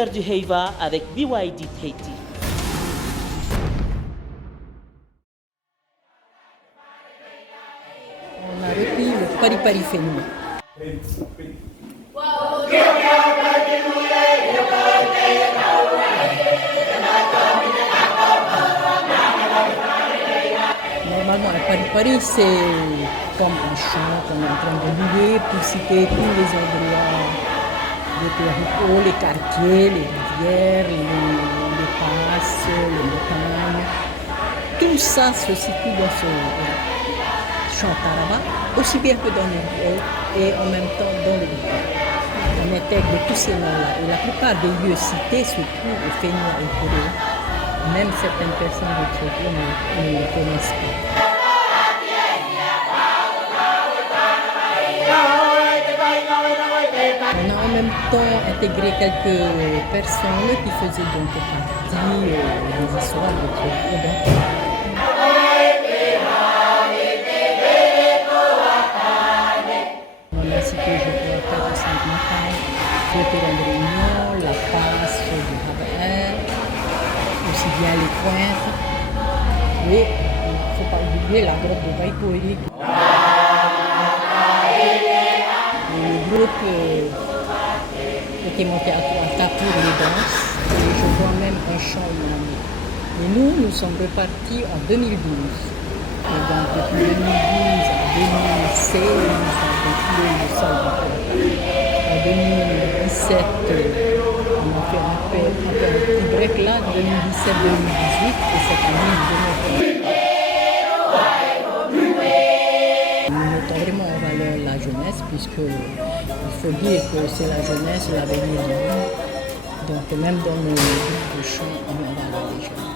l'univers du Heiva avec BYD Tahiti. On a repris le Pari-Pari féminin. Normalement, le Pari-Pari, c'est comme un chant qu'on est en train de louer pour citer tous les endroits de Péricot, les quartiers, les rivières, les passes, les montagnes. Tout ça se situe dans ce chant taraba, aussi bien que dans les rivières et en même temps dans le rivière. On intègre tous ces noms-là et la plupart des lieux cités se trouvent au Fénouan et Koro. Même certaines personnes de Tchèque ne le connaissent pas. On a en même temps intégré quelques personnes qui faisaient donc partie des histoires de Tchèque. On a cité, je crois, 4 ou 5 montagnes, le terrain de Réunion, la passe du Rabain, aussi bien les pointes. Et il ne faut pas oublier la grotte de Vaipori. Le groupe était monté à Touata pour les danses et je vois même un chant humaniste. Et nous sommes repartis en 2012. Et donc depuis 2012 à 2016, nous avons défilé le sol de Touata. En 2017, on a fait un petit break là, 2017-2018, et cette année, nous mettons vraiment en valeur la jeunesse, puisque il faut dire que c'est la jeunesse, l'avenir du monde. Donc même dans nos groupes de chant, on met en valeur les jeunes.